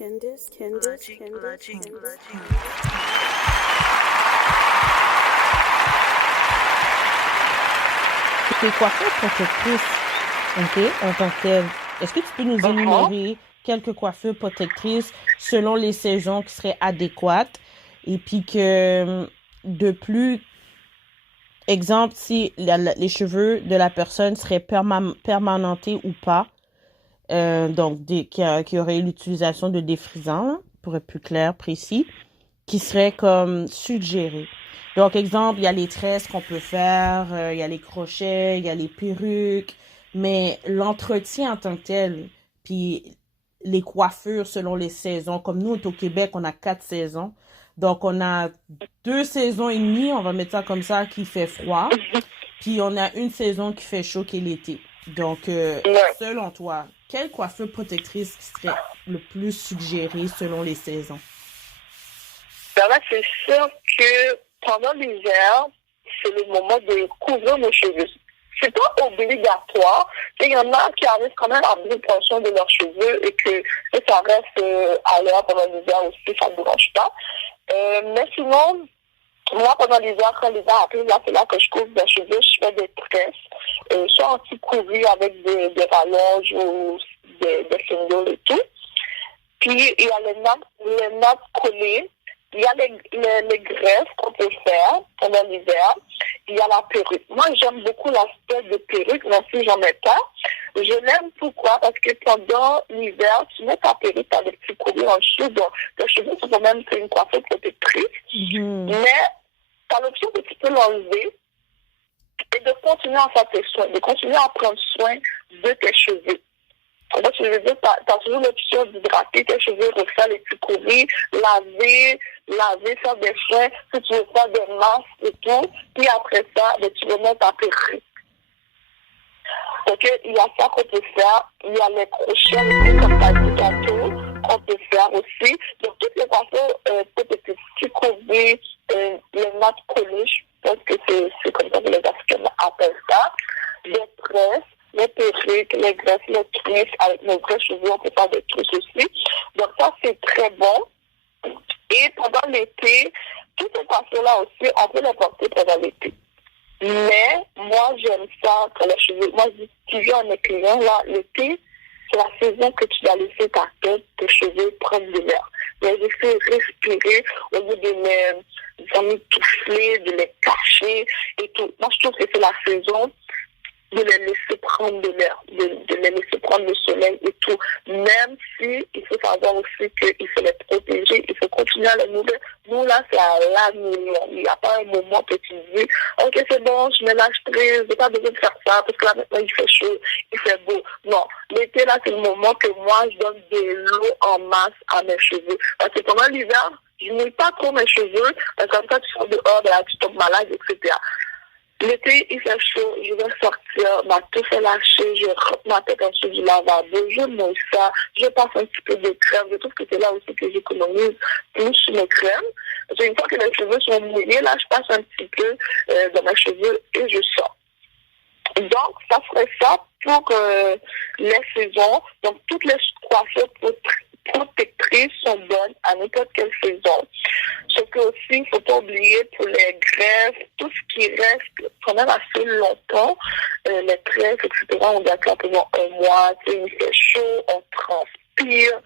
Tes coiffures protectrices, OK, en tant que telles, est-ce que tu peux nous énumérer quelques coiffures protectrices selon les saisons qui seraient adéquates et puis que de plus, exemple, si les cheveux de la personne seraient permanentés ou pas, donc qui aurait l'utilisation de défrisants, pour être plus clair, précis, qui serait comme suggéré. Donc, exemple, il y a les tresses qu'on peut faire, il y a les crochets, il y a les perruques, mais l'entretien en tant que tel, puis les coiffures selon les saisons, comme nous, au Québec, on a 4 saisons. Donc, on a 2 saisons et demie, on va mettre ça comme ça, qui fait froid. Puis, on a une saison qui fait chaud, qui est l'été. Donc, Ouais. selon toi, quelle coiffure protectrice serait le plus suggérée selon les saisons? Ben là, c'est sûr que pendant l'hiver, c'est le moment de couvrir nos cheveux. C'est pas obligatoire. Il y en a qui arrivent quand même à bien pension de leurs cheveux et que ça reste à l'air pendant l'hiver aussi, ça ne dérange pas. Mais sinon, moi, pendant l'hiver, quand l'hiver arrive, là, c'est là que je couvre mes cheveux, je fais des tresses, soit anti-courues avec des rallonges ou des singles et tout. Puis, il y a les nappes collées. Il y a les greffes qu'on peut faire pendant l'hiver. Il y a la perruque. Moi, j'aime beaucoup l'aspect de perruque, même si j'en mets pas. Je l'aime pourquoi? Parce que pendant l'hiver, tu mets ta perruque, tu as des petits courriers en dessous. Donc, tes cheveux sont quand même une coiffure protectrice. Mais tu as l'option que tu peux l'enlever et de continuer à faire tes soins, de continuer à prendre soin de tes cheveux. Donc, je veux dire, tu as toujours l'option d'hydrater tes cheveux, refaire les petits courriers, laver, faire des soins, si tu veux faire des masques et tout. Puis après ça, tu veux mettre ta perruque. Donc, il y a ça qu'on peut faire. Il y a les crochets aussi, comme tu as dit tantôt, qu'on peut faire aussi. Donc, toutes les coiffures, peut-être les petits courriers, les nattes collées, je pense que c'est comme ça que les Africains appellent ça. Des tresses, les perruques, les greffes, les trisses, avec nos vrais cheveux, on peut faire des trisses aussi. Donc ça, c'est très bon. Et pendant l'été, toutes ces coiffures-là aussi, on peut les porter pendant l'été. Mais moi, j'aime ça quand les cheveux... Moi, je dis toujours à mes clients, là, l'été, c'est la saison que tu dois laisser ta tête, tes cheveux prendre de l'air. Les laisser respirer au lieu de les touffler, de les cacher et tout. Moi, je trouve que c'est la saison de les laisser prendre de l'air, de les laisser prendre le soleil et tout. Même si il faut savoir aussi qu'il faut les protéger, il faut continuer à les nourrir. Nous, là, c'est à la million. Il n'y a pas un moment que tu dis, ok, c'est bon, je me lâche prise, je n'ai pas besoin de faire ça, parce que là, maintenant, il fait chaud, il fait beau. Non, l'été, là, c'est le moment que moi, je donne de l'eau en masse à mes cheveux. Parce que pendant l'hiver, je ne mouille pas trop mes cheveux, parce que comme ça, tu sors dehors, là, tu tombes malade, etc. L'été, il fait chaud, je vais sortir, ma touffe est lâchée, je rentre ma tête en dessous du lavabo, je mouille ça, je passe un petit peu de crème. Je trouve que c'est là aussi que j'économise plus sur mes crèmes. Parce qu'une fois que les cheveux sont mouillés, là, je passe un petit peu dans mes cheveux et je sors. Donc, ça serait ça pour les saisons. Donc, toutes les coiffures protectrices sont bonnes à n'importe quelle saison. Ce que aussi, il ne faut pas oublier pour les greffes, tout ce qui reste quand même assez longtemps, les tresses, etc., on garde pendant un mois, il fait chaud, on transpire.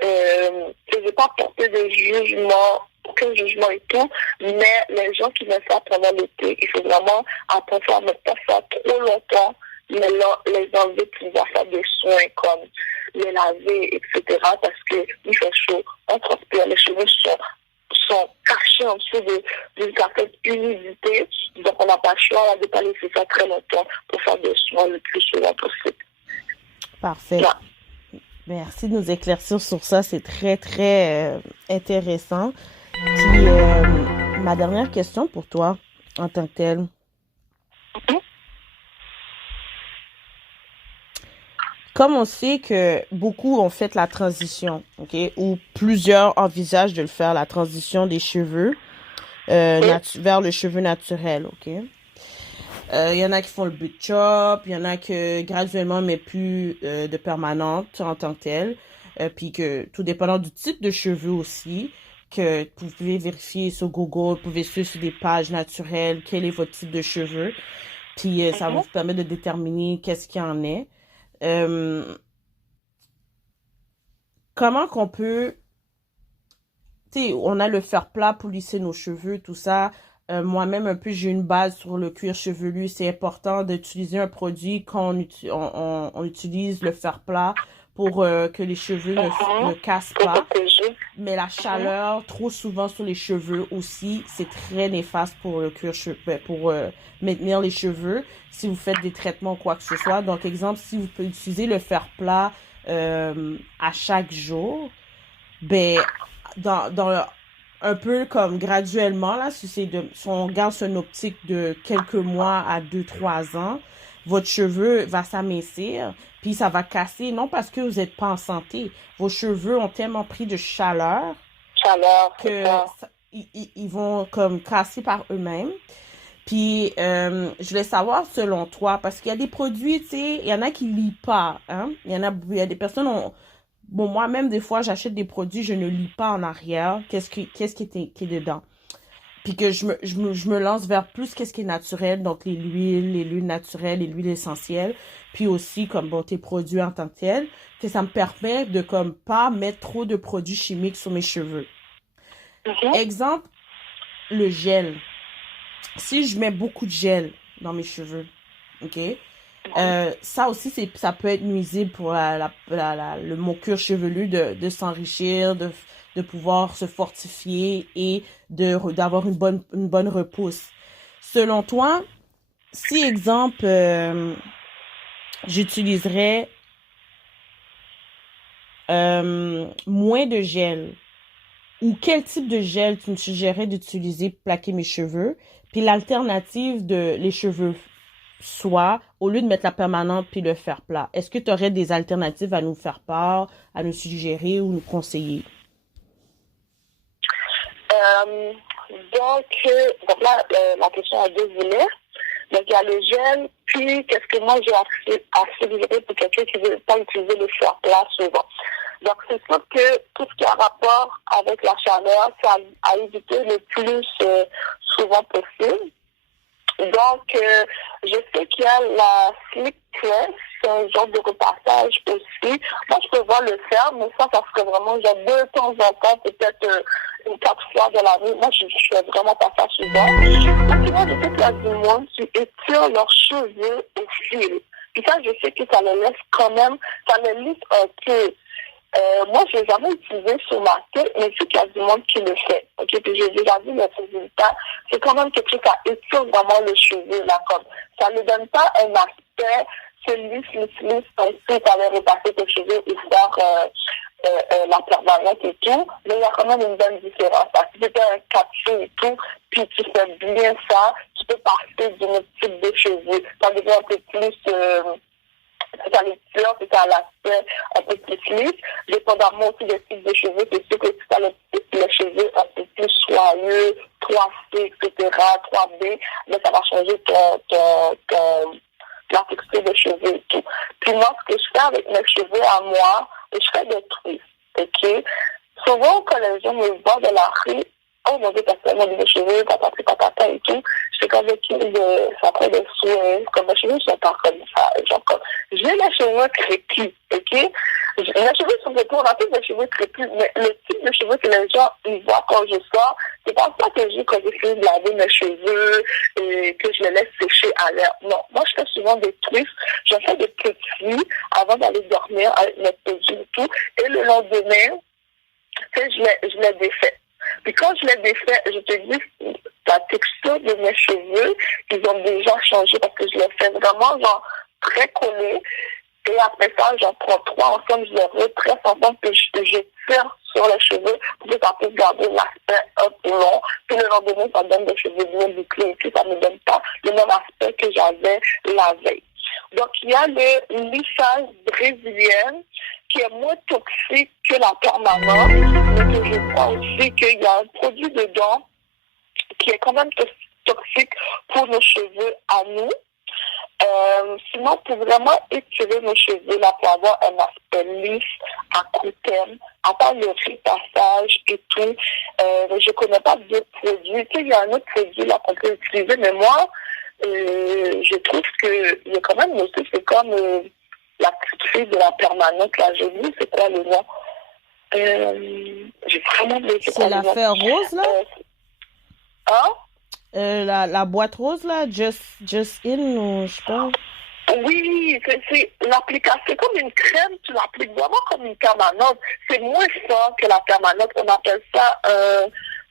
Je ne vais pas porter de jugement, aucun jugement et tout, mais les gens qui mettent ça pendant l'été, il faut vraiment attention à ne pas faire trop longtemps, mais là, les enlever pour pouvoir faire des soins comme les laver, etc., parce qu'il fait chaud, on transpire, les cheveux sont cachés en dessous d'une certaine humidité, donc on n'a pas le choix de ne pas laisser ça très longtemps pour faire des soins le plus souvent possible. Parfait. Là. Merci de nous éclaircir sur ça, c'est très, très intéressant. Puis, ma dernière question pour toi, en tant que telle. Comme on sait que beaucoup ont fait la transition, OK, ou plusieurs envisagent de le faire, la transition des cheveux vers le cheveu naturel, OK? Il y en a qui font le butt chop, il y en a qui graduellement mettent plus de permanente en tant que telle. puis que tout dépendant du type de cheveux aussi, que vous pouvez vérifier sur Google, vous pouvez suivre sur des pages naturelles quel est votre type de cheveux, puis ça va vous permettre de déterminer qu'est-ce qu'il y en est. Euh, comment qu'on peut, tu sais, on a le fer plat pour lisser nos cheveux, tout ça. Moi-même, un peu, j'ai une base sur le cuir chevelu. C'est important d'utiliser un produit quand on utilise le fer plat pour que les cheveux ne cassent pas. Mais la chaleur, trop souvent sur les cheveux aussi, c'est très néfaste pour le cuir chevelu, pour maintenir les cheveux si vous faites des traitements ou quoi que ce soit. Donc, exemple, si vous pouvez utiliser le fer plat à chaque jour, ben, un peu comme graduellement, là, si on regarde sur une optique de quelques mois à 2, 3 ans, votre cheveu va s'amincir, puis ça va casser, non parce que vous n'êtes pas en santé. Vos cheveux ont tellement pris de chaleur que ils vont comme casser par eux-mêmes. Puis, je voulais savoir selon toi, parce qu'il y a des produits, tu sais, il y en a qui lient pas, hein. Il y a des personnes, bon, moi-même, des fois, j'achète des produits, je ne lis pas en arrière qui est dedans. Puis que je me lance vers plus qu'est-ce qui est naturel, donc les l'huile naturelles, les huiles essentielles, puis aussi comme bon tes produits en tant que tels, que ça me permet de comme pas mettre trop de produits chimiques sur mes cheveux. Exemple, le gel. Si je mets beaucoup de gel dans mes cheveux, ok, ça aussi ça peut être nuisible pour mon cuir chevelu de s'enrichir, de pouvoir se fortifier et d'avoir une bonne repousse. Selon toi, si exemple j'utiliserais moins de gel, ou quel type de gel tu me suggérais d'utiliser pour plaquer mes cheveux, puis l'alternative de les cheveux soie, au lieu de mettre la permanente puis le fer plat. Est-ce que tu aurais des alternatives à nous faire part, à nous suggérer ou nous conseiller? Donc là, la question a deux volets. Donc, il y a le gel, puis qu'est-ce que moi j'ai à suggérer pour quelqu'un qui ne veut pas utiliser le fer plat souvent. Donc, c'est sûr que tout ce qui a rapport avec la chaleur, c'est à éviter le plus souvent possible. Donc, je sais qu'il y a la slip press, c'est un genre de repassage aussi. Moi, je peux voir le faire, mais ça serait vraiment genre de temps en temps, peut-être 4 fois de l'année. Moi, je fais vraiment pas ça souvent. Donc, sinon, je sais qu'il y a du monde qui étire leurs cheveux au fil. Puis ça, je sais que ça le laisse quand même, ça le lisse un peu. Moi, je l'ai jamais utilisé sur ma tête, mais c'est qu'il y a du monde qui le fait. Ok, puis j'ai déjà vu le résultat. C'est quand même quelque chose qui étire vraiment le cheveu, là, comme. Ça ne donne pas un aspect, c'est lisse, comme si tu allais repasser tes cheveux et faire la permanente et tout. Mais il y a quand même une bonne différence. Parce que si tu un capsule et tout, puis tu fais bien ça, tu peux passer d'un autre type de cheveux. Ça devient un peu plus, c'est à l'étire, c'est à l'aspect un peu plus lisse. Dépendamment aussi des types de cheveux, c'est sûr que si tu as les cheveux un peu plus soyeux, 3C, etc., 3B, mais ça va changer la texture des cheveux et tout. Puis moi, ce que je fais avec mes cheveux à moi, je fais des trucs, ok? Souvent, quand les gens me voient de la rue, oh mon Dieu, t'as tellement de cheveux, patata et tout, je fais comme ça prend des souhaits, comme mes cheveux sont pas comme ça, genre comme, j'ai les cheveux crépus, ok? Les cheveux sont crépus, on a tous des cheveux crépus, mais le type de cheveux que les gens, ils voient quand je sors, c'est pas ça que j'ai quand j'ai fini de laver mes cheveux et que je les laisse sécher à l'air. Non, moi, je fais souvent des trucs, je fais des petits avant d'aller dormir avec mes produits et tout, et le lendemain, je les défais. Puis quand je les défais, je te dis, la texture de mes cheveux, ils ont déjà changé parce que je les fais vraiment genre très collés. Et après ça, j'en prends 3 ensemble, je les retresse ensemble, puis je tire sur les cheveux pour que ça puisse garder l'aspect un peu long. Puis le lendemain, ça donne des cheveux bien bouclés et puis ça ne me donne pas le même aspect que j'avais la veille. Donc, il y a le lissage brésilien qui est moins toxique que la permanente, mais que je crois aussi qu'il y a un produit dedans qui est quand même toxique pour nos cheveux à nous. Sinon, pour vraiment étirer mes cheveux, là, pour avoir un aspect lisse à court terme, à part le repassage et tout, je connais pas d'autres produits. Tu sais, il y a un autre produit là qu'on peut utiliser, mais moi, je trouve que il y a quand même aussi, c'est comme la petite fille de la permanente, là, j'ai oublié c'est quoi le nom. J'ai vraiment oublié c'est C'est quoi le nom. l'affaire rose, là? Hein? La boîte rose, là? Just In, ou je sais pas. Oui, c'est l'application, c'est comme une crème, tu l'appliques vraiment comme une permanente. C'est moins fort que la permanente, on appelle ça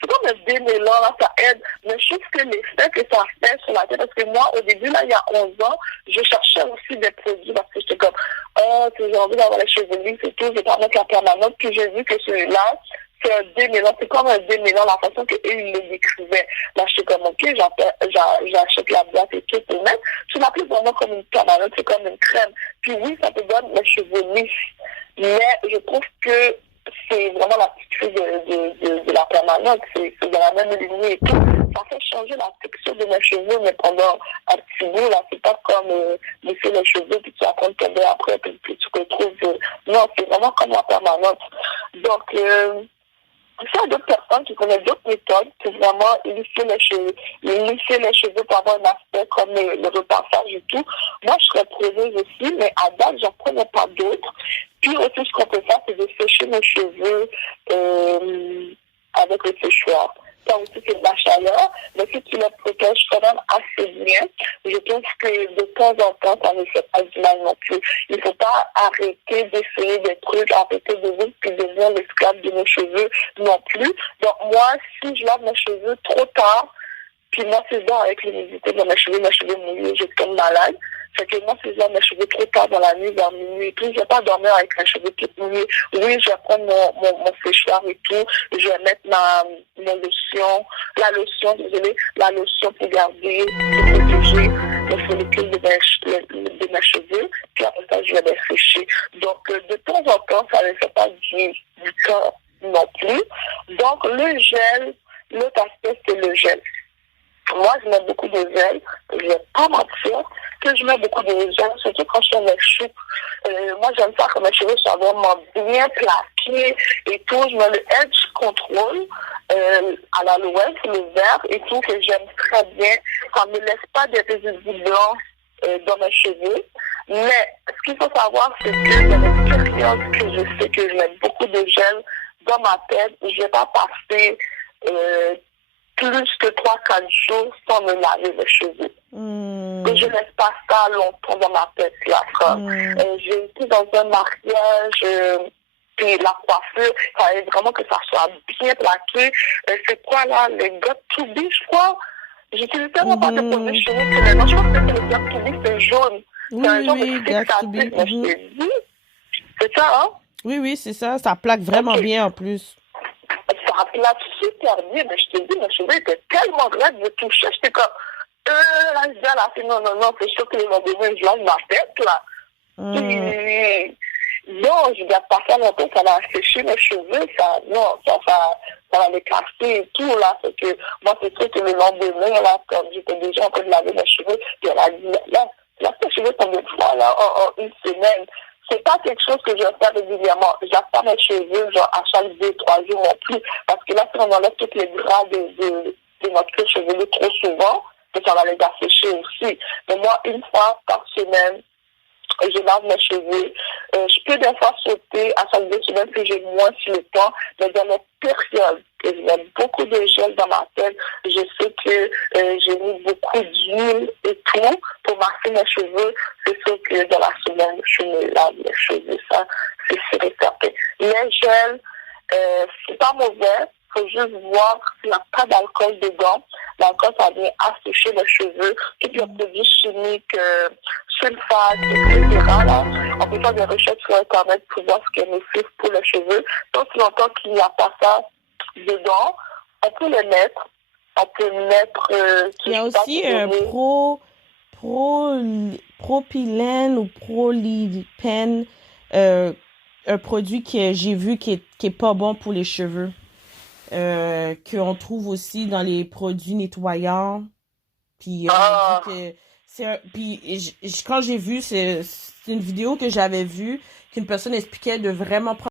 c'est comme un démêlant, là, ça aide. Mais je trouve que l'effet que ça fait sur la tête, parce que moi, au début, là, il y a 11 ans, je cherchais aussi des produits parce que j'étais comme, oh, j'ai envie d'avoir les cheveux lisses et tout, je vais pas mettre la permanente. Puis j'ai vu que celui-là, c'est un démêlant, c'est comme un démêlant, la façon qu'eux, ils le décrivaient. Là, je suis comme, ok, j'achète la boîte et tout, et même, tu l'appliques vraiment comme une permanente, c'est comme une crème. Puis oui, ça te donne les cheveux lisses. Mais je trouve que c'est vraiment la petite fille de la permanente, c'est dans la même lignée et tout. Ça fait changer la texture de mes cheveux, mais pendant un petit bout, là, c'est pas comme laisser les cheveux, puis tu vas prendre tomber après, puis tu te retrouves. Non, c'est vraiment comme la permanente. Donc, il y a d'autres personnes qui connaissent d'autres méthodes pour vraiment lisser les cheveux pour avoir un aspect comme le repassage et tout. Moi, je serais preneuse aussi, mais à date, j'en connais pas d'autres. Puis aussi, ce qu'on peut faire, c'est de sécher nos cheveux avec le séchoir. Ça aussi, c'est de la chaleur, mais si tu les protèges quand même assez bien, je pense que de temps en temps, ça ne fait pas du mal non plus. Il ne faut pas arrêter d'essayer des trucs, arrêter de vivre puis devenir l'esclave de nos cheveux non plus. Donc moi, si je lave mes cheveux trop tard, puis moi, c'est ça, avec l'humidité dans mes cheveux mouillés, je tombe malade. Fait que moi, c'est ça, mes cheveux trop tard dans la nuit, vers minuit et tout. Je vais pas dormir avec mes cheveux tout mouillés. Oui, je vais prendre mon séchoir et tout. Je vais mettre la lotion la lotion pour garder, pour protéger les follicules de mes cheveux. Puis après ça, je vais les sécher. Donc, de temps en temps, ça ne fait pas du corps non plus. Donc, le gel, l'autre aspect, c'est le gel. Moi, je mets beaucoup de gel. Je vais pas mentir que je mets beaucoup de gel, surtout quand je fais mes choux. Moi, j'aime ça que mes cheveux soient vraiment bien plaqués et tout. Je mets le Edge Control à l'aloe, le vert et tout, que j'aime très bien. Ça ne me laisse pas des résidus blancs dans mes cheveux. Mais ce qu'il faut savoir, c'est que dans les périodes que je sais que je mets beaucoup de gel dans ma tête, je ne vais pas passer plus que 3-4 jours sans me laver les cheveux. Et je laisse pas ça longtemps dans ma tête, là. J'ai été dans un mariage, puis la coiffure, il fallait vraiment que ça soit bien plaqué. C'est quoi, là, les Got To Be, je crois? J'utilise tellement pas de produits chimiques que maintenant, je pense que c'est le Got To Be, c'est jaune. C'est un genre de fixatif, mais je t'ai dit. C'est ça, hein? Oui, c'est ça. Ça plaque vraiment bien, en plus. Ça plaque super bien, mais je te dis, mes cheveux étaient tellement raides, je touchais, j'étais comme, là, je dis à la fille, non, c'est sûr que les lendemain, je lave ma tête, là. Puis, non, je garde pas ça longtemps, ça va sécher mes cheveux, ça va les casser et tout, là. C'est que, moi, c'est sûr que le lendemain, là, comme j'étais déjà en train de laver mes cheveux, puis elle a dit, là, tes cheveux sont une fois, là, en une semaine. C'est pas quelque chose que je fais régulièrement. J'aime pas mes cheveux, genre, à chaque 2-3 jours non plus. Parce que là, si on enlève tous les gras de notre cuir chevelu trop souvent, ça va les assécher aussi. Mais moi, une fois par semaine, je lave mes cheveux. Je peux des fois sauter à chaque 2 semaines que j'ai moins sur le temps, mais dans les périodes que je mets beaucoup de gel dans ma tête, je sais que j'ai mis beaucoup d'huile et tout pour masser mes cheveux. C'est sûr que dans la semaine, je me lave les cheveux. Ça, c'est sûr et certain. Les gels, c'est pas mauvais. Il faut juste voir s'il n'y a pas d'alcool dedans. L'alcool, ça vient assécher les cheveux. Tous les produits chimiques, sulfate, etc. Là, on peut faire des recherches sur Internet pour voir ce qui est nocif pour les cheveux. Tant si longtemps qu'il n'y a pas ça dedans, on peut les mettre. On peut mettre... il y a aussi un propylène ou prolipène, un produit que j'ai vu qui est pas bon pour les cheveux. Qu'on trouve aussi dans les produits nettoyants. Puis on a dit que Puis quand j'ai vu, c'est une vidéo que j'avais vue qu'une personne expliquait de vraiment prendre